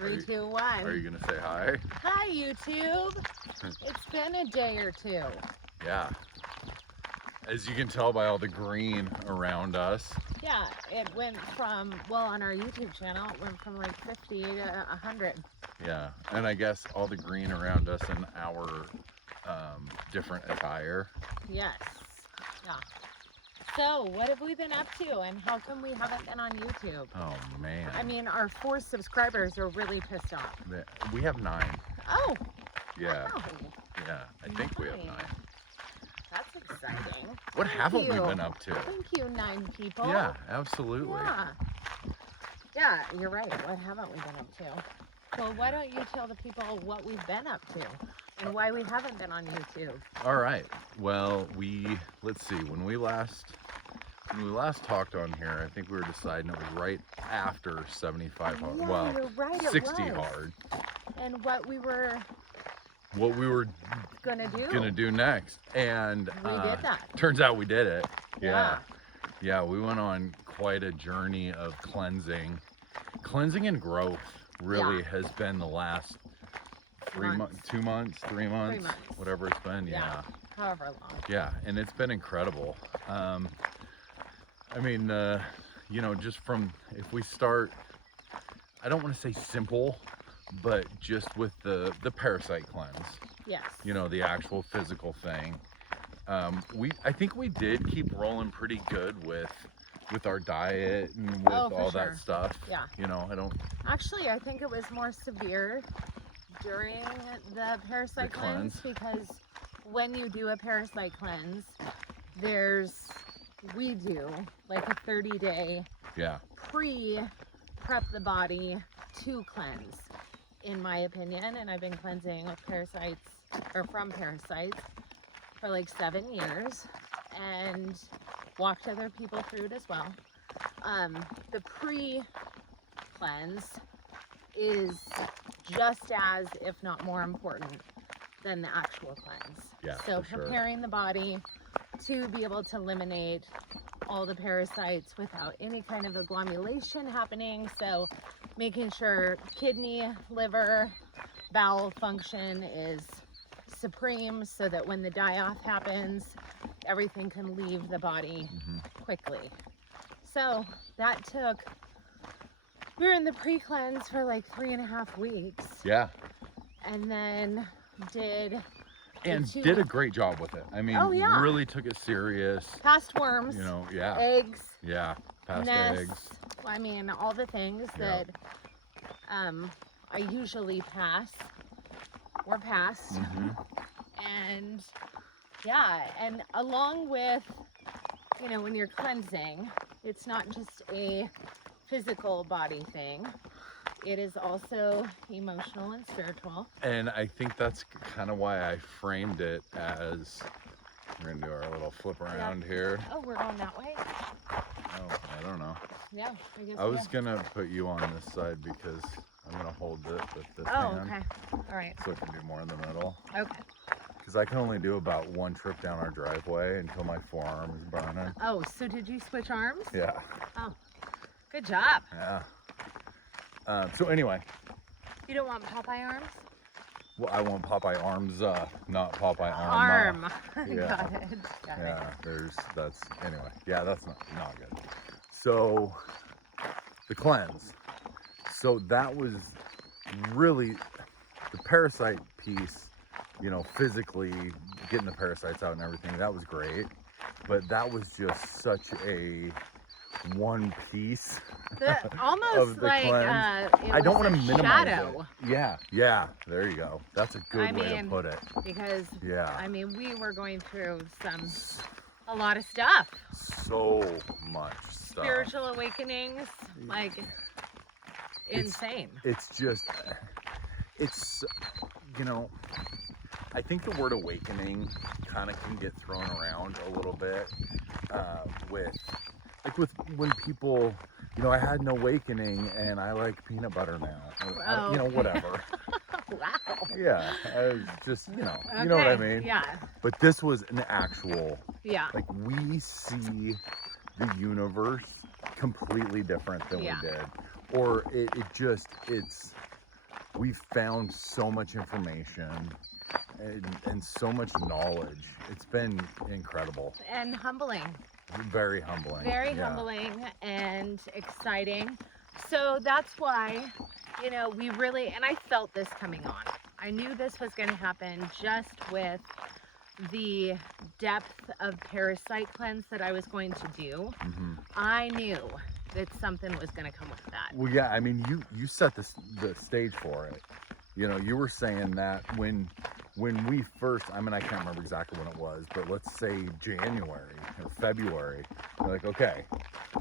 Three, two, Are you one. gonna say hi? Hi, YouTube. It's been a day or two. Yeah. As you can tell by all the green around us. Yeah, it went from, well, on our YouTube channel, it went from like 50 to 100. Yeah, and I guess all the green around us in our different attire. Yes. Yeah. So, what have we been up to, and how come we haven't been on YouTube? Oh man. I mean, our 4 subscribers are really pissed off. We have 9. Oh, Yeah. wow. Yeah, I think we have 9. That's exciting. What Thank haven't you. we been up to? Thank you, 9 people. Yeah, absolutely. Yeah. Yeah, you're right. What haven't we been up to? Well, why don't you tell the people what we've been up to and why we haven't been on YouTube? All right. Well, let's see. When we last talked on here, I think we were deciding it was right after 75 hard. Yeah, Well, you're right, it 60 was. hard. And what we were gonna do next, and we did that. turns out we did it. Yeah. Yeah, we went on quite a journey of cleansing and growth. Really has been the last 3 months, 2 months, 3 months, 3 months. whatever it's been. Yeah. However long. Yeah, and it's been incredible. I mean, just from, if we start, I don't want to say simple, but just with the parasite cleanse, Yes. the actual physical thing. I think we did keep rolling pretty good with our diet and with Oh, for all sure. that stuff. Yeah. I don't. Actually, I think it was more severe during the parasite The cleanse cleanse. because when you do a parasite cleanse, we do like a 30-day Yeah. prep the body to cleanse, in my opinion. And I've been cleansing with parasites or from parasites for like 7 years and walked other people through it as well. The pre-cleanse is just as, if not more important than the actual cleanse. Yeah, So for sure. preparing the body to be able to eliminate all the parasites without any kind of agglomulation happening. So making sure kidney, liver, bowel function is supreme so that when the die-off happens, everything can leave the body quickly. So that we were in the pre-cleanse for like 3.5 weeks. Yeah. And then did a great job with it. I mean, Oh, yeah. really took it serious. past worms, Yeah. eggs, Yeah. Past nests, eggs. I mean, all the things Yeah. that I usually pass were passed. And yeah, and along with, when you're cleansing, it's not just a physical body thing. It is also emotional and spiritual. And I think that's kind of why I framed it as, we're gonna do our little flip around here. Oh, we're going that way? Oh, I don't know. Yeah, I guess. I was gonna put you on this side because I'm gonna hold it with this Oh, hand. okay. All right. So I can do more in the middle. Okay. Because I can only do about 1 trip down our driveway until my forearm is burning. Oh, so did you switch arms? Yeah. Oh, good job. Yeah. So anyway, You don't want Popeye arms? well, I want Popeye arms, not Popeye Arm. Yeah. Got it. Got it. Yeah, anyway, yeah, that's not good. So, the cleanse. So that was really the parasite piece, physically getting the parasites out and everything, that was great. But that was just such a one piece Almost of the like cleanse. it I don't was want a to minimize shadow, it. Yeah, there you go. That's a good I way to mean, put it. because Yeah. I mean we were going through a lot of stuff. So much stuff. Spiritual awakenings, like insane. It's just, I think the word awakening kind of can get thrown around a little bit with when people, I had an awakening and I like peanut butter now. Oh. Whatever. Wow. Yeah, I was just, you know what I Okay, mean? Yeah. But this was an actual, Yeah. like, we see the universe completely different than Yeah. we did. Or it's we've found so much information and so much knowledge. It's been incredible. And humbling. Very humbling. Very Yeah. humbling and exciting. So that's why, you know, we really, and I felt this coming on. I knew this was going to happen just with the depth of parasite cleanse that I was going to do. hmm I knew that something was going to come with that. Well, yeah, I mean, you set the stage for it. You know, you were saying that when we first, I mean, I can't remember exactly when it was, but let's say January or February, you're like, okay,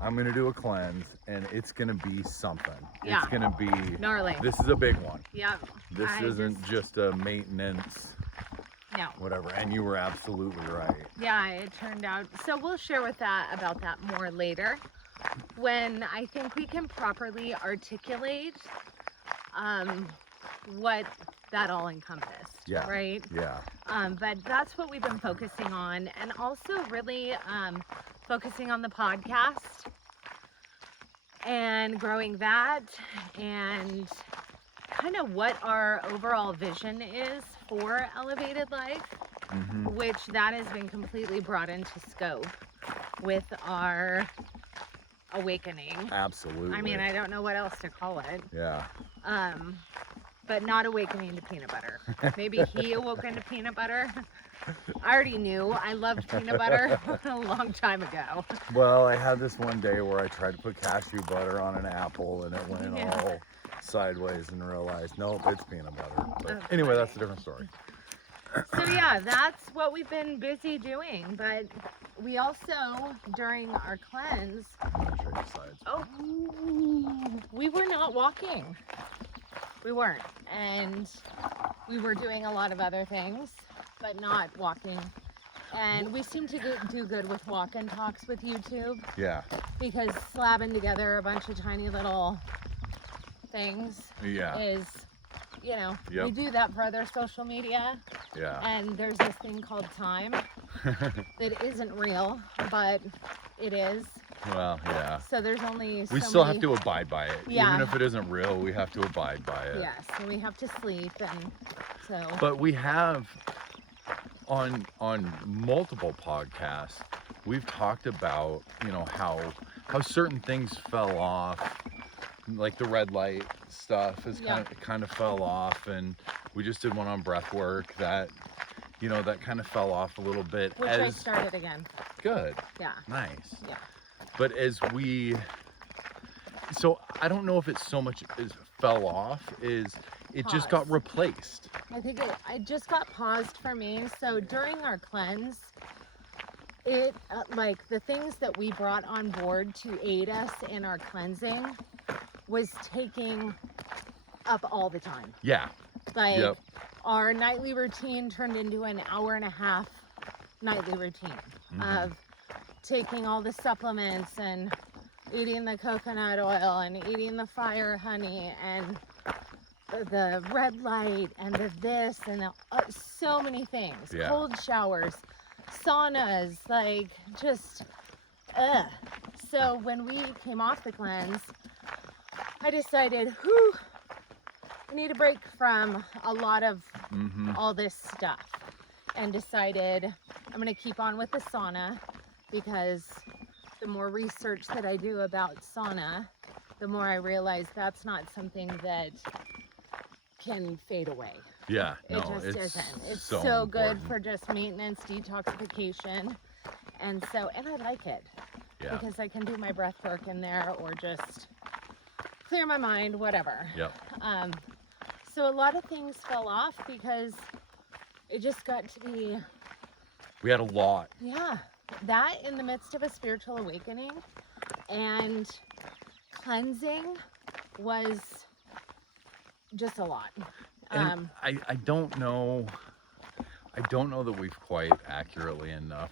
I'm going to do a cleanse and it's going to be something. Yeah. It's going to be, Gnarly. this is a big one. Yep. This I isn't just a maintenance, No. whatever. And you were absolutely right. Yeah, it turned out. So we'll share about that more later, when I think we can properly articulate what that all encompassed. Yeah. Right. Yeah. But that's what we've been focusing on, and also really focusing on the podcast and growing that, and kind of what our overall vision is for Elevated Life, hmm which that has been completely brought into scope with our awakening. Absolutely. I mean, I don't know what else to call it. Yeah. But not awakening to peanut butter. Maybe he awoken to peanut butter. I already knew I loved peanut butter a long time ago. Well, I had this one day where I tried to put cashew butter on an apple and it went Yeah. all sideways and realized, nope, it's peanut butter. But Oh, anyway, funny. that's a different story. So yeah, that's what we've been busy doing. But we also, during our cleanse, I'm gonna show you sides. oh, we were not walking. We weren't. And we were doing a lot of other things, but not walking. And we seem to do good with walk and talks with YouTube, Yeah, because slabbing together a bunch of tiny little things yeah, is, you know, we Yep. do that for other social media. yeah. And there's this thing called time that isn't real, but it is. Well, yeah. So there's only We so still many, have to abide by it. Yeah. Even if it isn't real, we have to abide by it. yes, and we have to sleep, and so But we have on multiple podcasts, we've talked about, you know, how certain things fell off, like the red light stuff is Yeah. kind of fell off, and we just did one on breath work that, you know, that kind of fell off a little bit. which I started again. Good, Yeah, nice. yeah. But so I don't know if it's so much as fell off, is it just got Paused. replaced. I think I just got paused for me. So during our cleanse, it like the things that we brought on board to aid us in our cleansing was taking up all the time. Yeah, Like Yep. our nightly routine turned into an hour and a half nightly routine Mhm. of taking all the supplements and eating the coconut oil and eating the fire honey and the red light and the this and the, so many things. Yeah. Cold showers, saunas, like just So when we came off the cleanse, I decided, whew, I need a break from a lot of hmm all this stuff, and decided I'm going to keep on with the sauna, because the more research that I do about sauna, the more I realize that's not something that can fade away. Yeah, It no, just it's isn't. It's so, so good important. for just maintenance, detoxification. And I like it Yeah, because I can do my breath work in there, or just clear my mind, whatever. yep, So a lot of things fell off because it just got to be, we had a lot. yeah, that in the midst of a spiritual awakening and cleansing was just a lot. And I don't know that we've quite accurately enough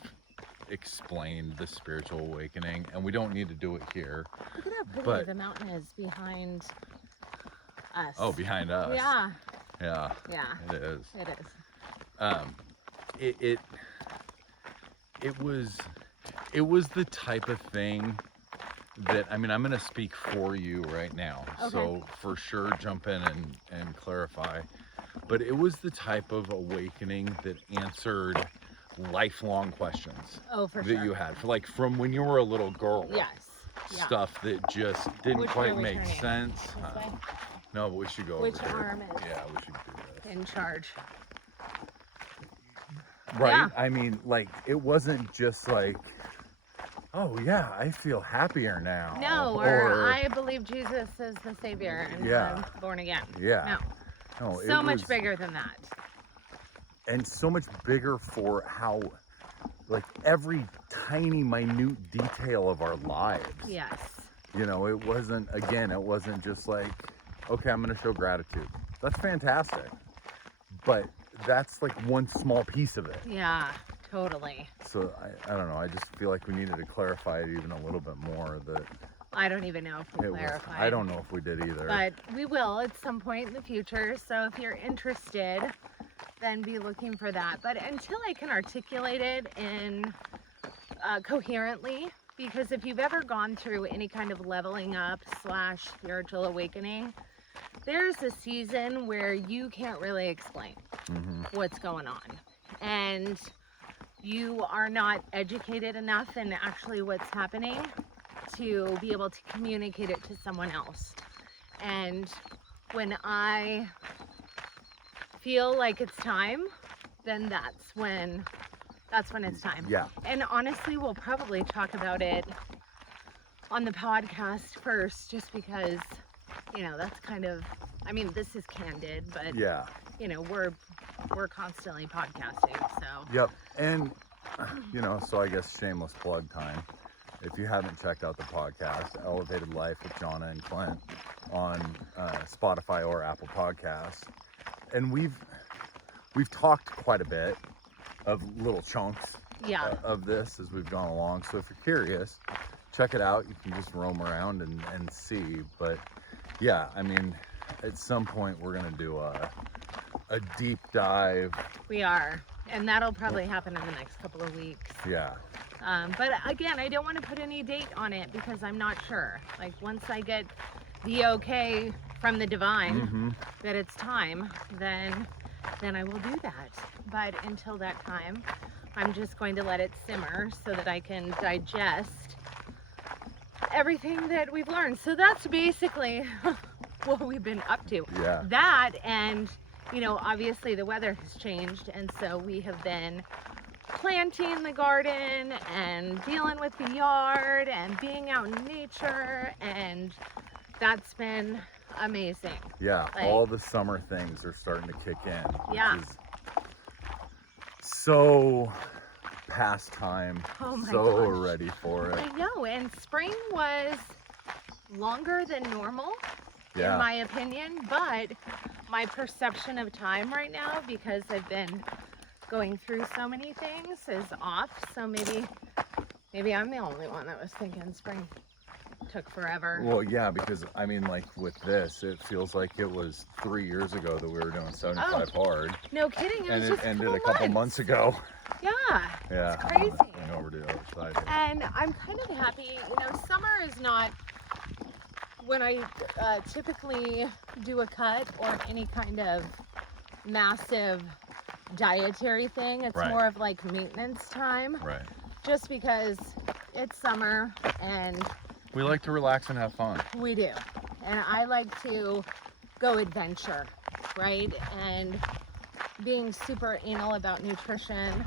explained the spiritual awakening, and we don't need to do it here. Look at how pretty but- the mountain is behind us. Oh, behind us. Yeah, Yeah, yeah, it is. it is. It was the type of thing that, I mean, I'm going to speak for you right now. Okay. So for sure, jump in and clarify. But it was the type of awakening that answered lifelong questions Oh, for that sure. you had, like from when you were a little girl. Yes. Yeah. Stuff that just didn't Which way quite are we make turning? sense. This way? No, but we should go Which over here. arm is Yeah, we should do this. in charge? Right? Yeah. I mean, like, it wasn't just like, oh, yeah, I feel happier now. No, or I believe Jesus is the Savior and Yeah. I'm born again. Yeah. No, No, it so much was- bigger than that. And so much bigger for how, like, every tiny, minute detail of our lives. Yes. You know, it wasn't just like, okay, I'm going to show gratitude. That's fantastic. But that's like one small piece of it. Yeah, totally. So I don't know. I just feel like we needed to clarify it even a little bit more. That I don't even know if we it was. clarified. I don't know if we did either. But we will at some point in the future. So if you're interested, then be looking for that. But until I can articulate it in coherently, because if you've ever gone through any kind of leveling up / spiritual awakening, there's a season where you can't really explain what's going on. And you are not educated enough in actually what's happening to be able to communicate it to someone else. And when I feel like it's time, then that's when it's time. Yeah. And honestly, we'll probably talk about it on the podcast first, just because, you know, that's kind of, I mean, this is candid, but Yeah. you know, we're constantly podcasting, so. Yep. And you know, so I guess shameless plug time. If you haven't checked out the podcast, Elevated Life with Jonna and Clint on Spotify or Apple Podcasts, and we've talked quite a bit of little chunks Yeah. of this as we've gone along. So if you're curious, check it out. You can just roam around and see. But yeah, I mean, at some point we're gonna do a deep dive. We are, and that'll probably happen in the next couple of weeks. Yeah. But again, I don't want to put any date on it because I'm not sure. Like, once I get the okay from the divine that it's time, then I will do that. But until that time, I'm just going to let it simmer so that I can digest everything that we've learned. So that's basically what we've been up to. Yeah. That, and you know, obviously the weather has changed, and so we have been planting the garden and dealing with the yard and being out in nature, and that's been amazing. Yeah, Like- all the summer things are starting to kick in. Which Yeah. is so past time. Oh my so gosh. ready for it. I know, and spring was longer than normal, Yeah. in my opinion, but my perception of time right now, because I've been going through so many things, is off. So maybe I'm the only one that was thinking spring took forever. Well, yeah, because I mean, like with this, it feels like it was 3 years ago that we were doing 75 hard, No kidding, it and was it just ended a couple months ago. Yeah. Yeah. crazy. And over to the other side here. And I'm kind of happy, you know, summer is not when I typically do a cut or any kind of massive dietary thing. It's Right. more of like maintenance time, Right. just because it's summer and We like to relax and have fun. we do. And I like to go adventure, right? And being super anal about nutrition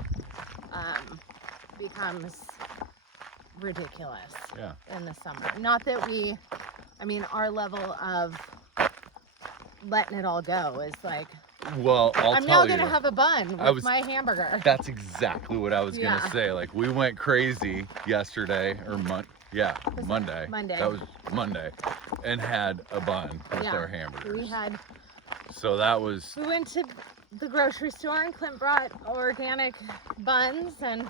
becomes ridiculous Yeah. in the summer. Not that our level of letting it all go is like, Well, I'm now gonna have a bun I with was- my hamburger. That's exactly what I was Yeah. gonna say. Like, we went crazy yesterday or Monday. Monday. That was Monday, and had a bun with Yeah. our hamburgers. We went to the grocery store and Clint brought organic buns and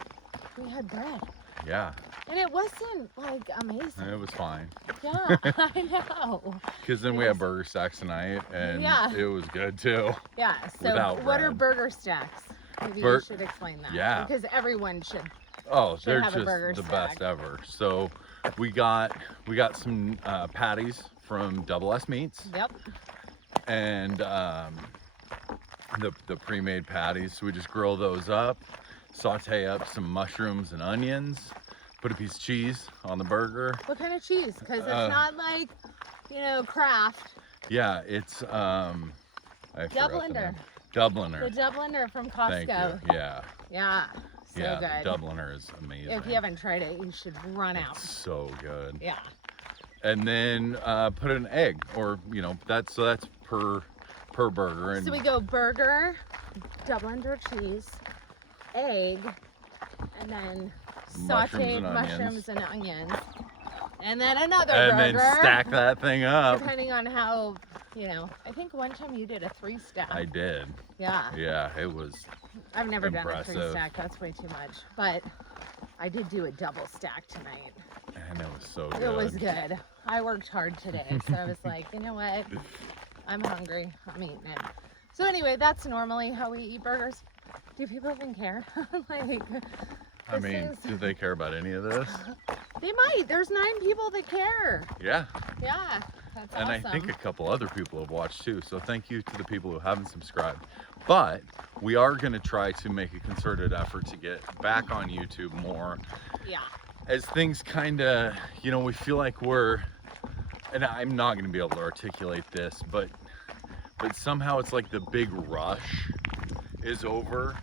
we had bread. Yeah, And it wasn't like amazing. it was fine. Yeah, I know. Because then we It had was- burger stacks tonight, and Yeah. it was good too. Yeah, so Without what are bread. burger stacks? Maybe Bur- you should explain that. Yeah. Because everyone should. Oh, Should they're have a just burger the stack. best ever. So We got some patties from Double S Meats, Yep. and the pre-made patties. So we just grill those up, saute up some mushrooms and onions, put a piece of cheese on the burger. What kind of cheese? Because it's not like, you know, Kraft. Yeah, it's I forgot the Dubliner. name. Dubliner. The Dubliner from Costco. Thank you. Yeah. Yeah. So Yeah, good. the Dubliner is amazing. If you haven't tried it, you should run out. It's so good. Yeah. And then put an egg, or you know, that's per burger. And So we go burger, Dubliner cheese, egg, and then sauteed mushrooms and onions. And then another and burger. then stack that thing up. Depending on how, you know, I think one time you did a 3-stack. I did. Yeah. Yeah, it was. I've never done a Impressive. 3-stack. That's way too much. But I did do a double stack tonight. And it was so good. It was good. I worked hard today, so I was like, you know what? I'm hungry. I'm eating it. So anyway, that's normally how we eat burgers. Do people even care? Like, I this mean, is- do they care about any of this? they might. There's 9 people that care. Yeah. Yeah, that's And awesome. I think a couple other people have watched too. So thank you to the people who haven't subscribed. But we are going to try to make a concerted effort to get back on YouTube more. Yeah. As things kind of, you know, we feel like we're, and I'm not going to be able to articulate this, but somehow it's like the big rush is over,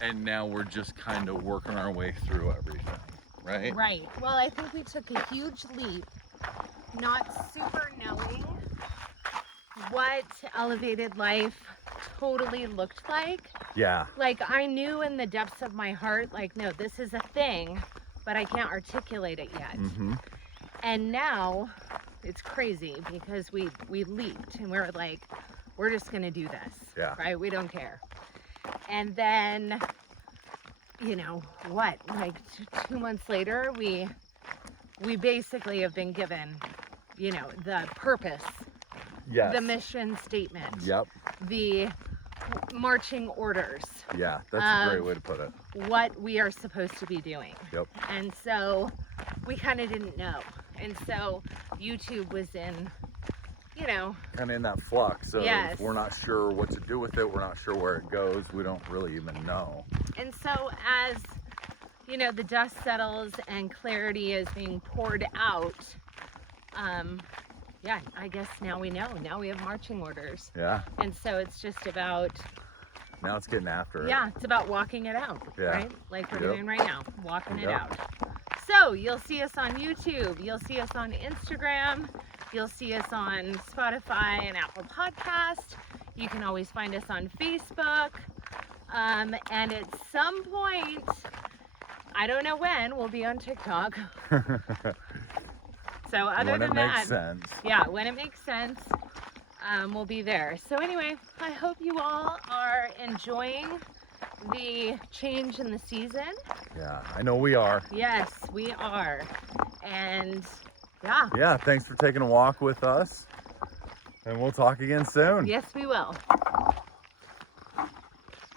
and now we're just kind of working our way through everything, right? Right. Well, I think we took a huge leap, not super knowing what elevated life totally looked like. Yeah. Like, I knew in the depths of my heart, like, no, this is a thing, but I can't articulate it yet. Mm-hmm. And now it's crazy because we leaped and we're like, we're just gonna do this. Yeah. Right? We don't care. And then, you know, what? Like 2 months later, we basically have been given, you know, the purpose, Yes. the mission statement, Yep. the marching orders, Yeah, that's a great way to put it. what we are supposed to be doing. Yep. And so we kind of didn't know. And so YouTube was in, you know, Kind of in that flux. So Yes. we're not sure what to do with it. We're not sure where it goes. We don't really even know. and so as, you know, the dust settles and clarity is being poured out, yeah, I guess now we know. Now we have marching orders. Yeah. And so it's just about, Now it's getting after it. yeah, it's about walking it out, Yeah. right? Like we're Yep. doing right now, walking it Yep. out. So you'll see us on YouTube, you'll see us on Instagram, you'll see us on Spotify and Apple Podcast. You can always find us on Facebook. And at some point, I don't know when, we'll be on TikTok. So other when than it that, makes sense. yeah, when it makes sense, we'll be there. So anyway, I hope you all are enjoying the change in the season. Yeah, I know we are. Yes, we are. And yeah, Yeah, thanks for taking a walk with us. And we'll talk again soon. yes, we will.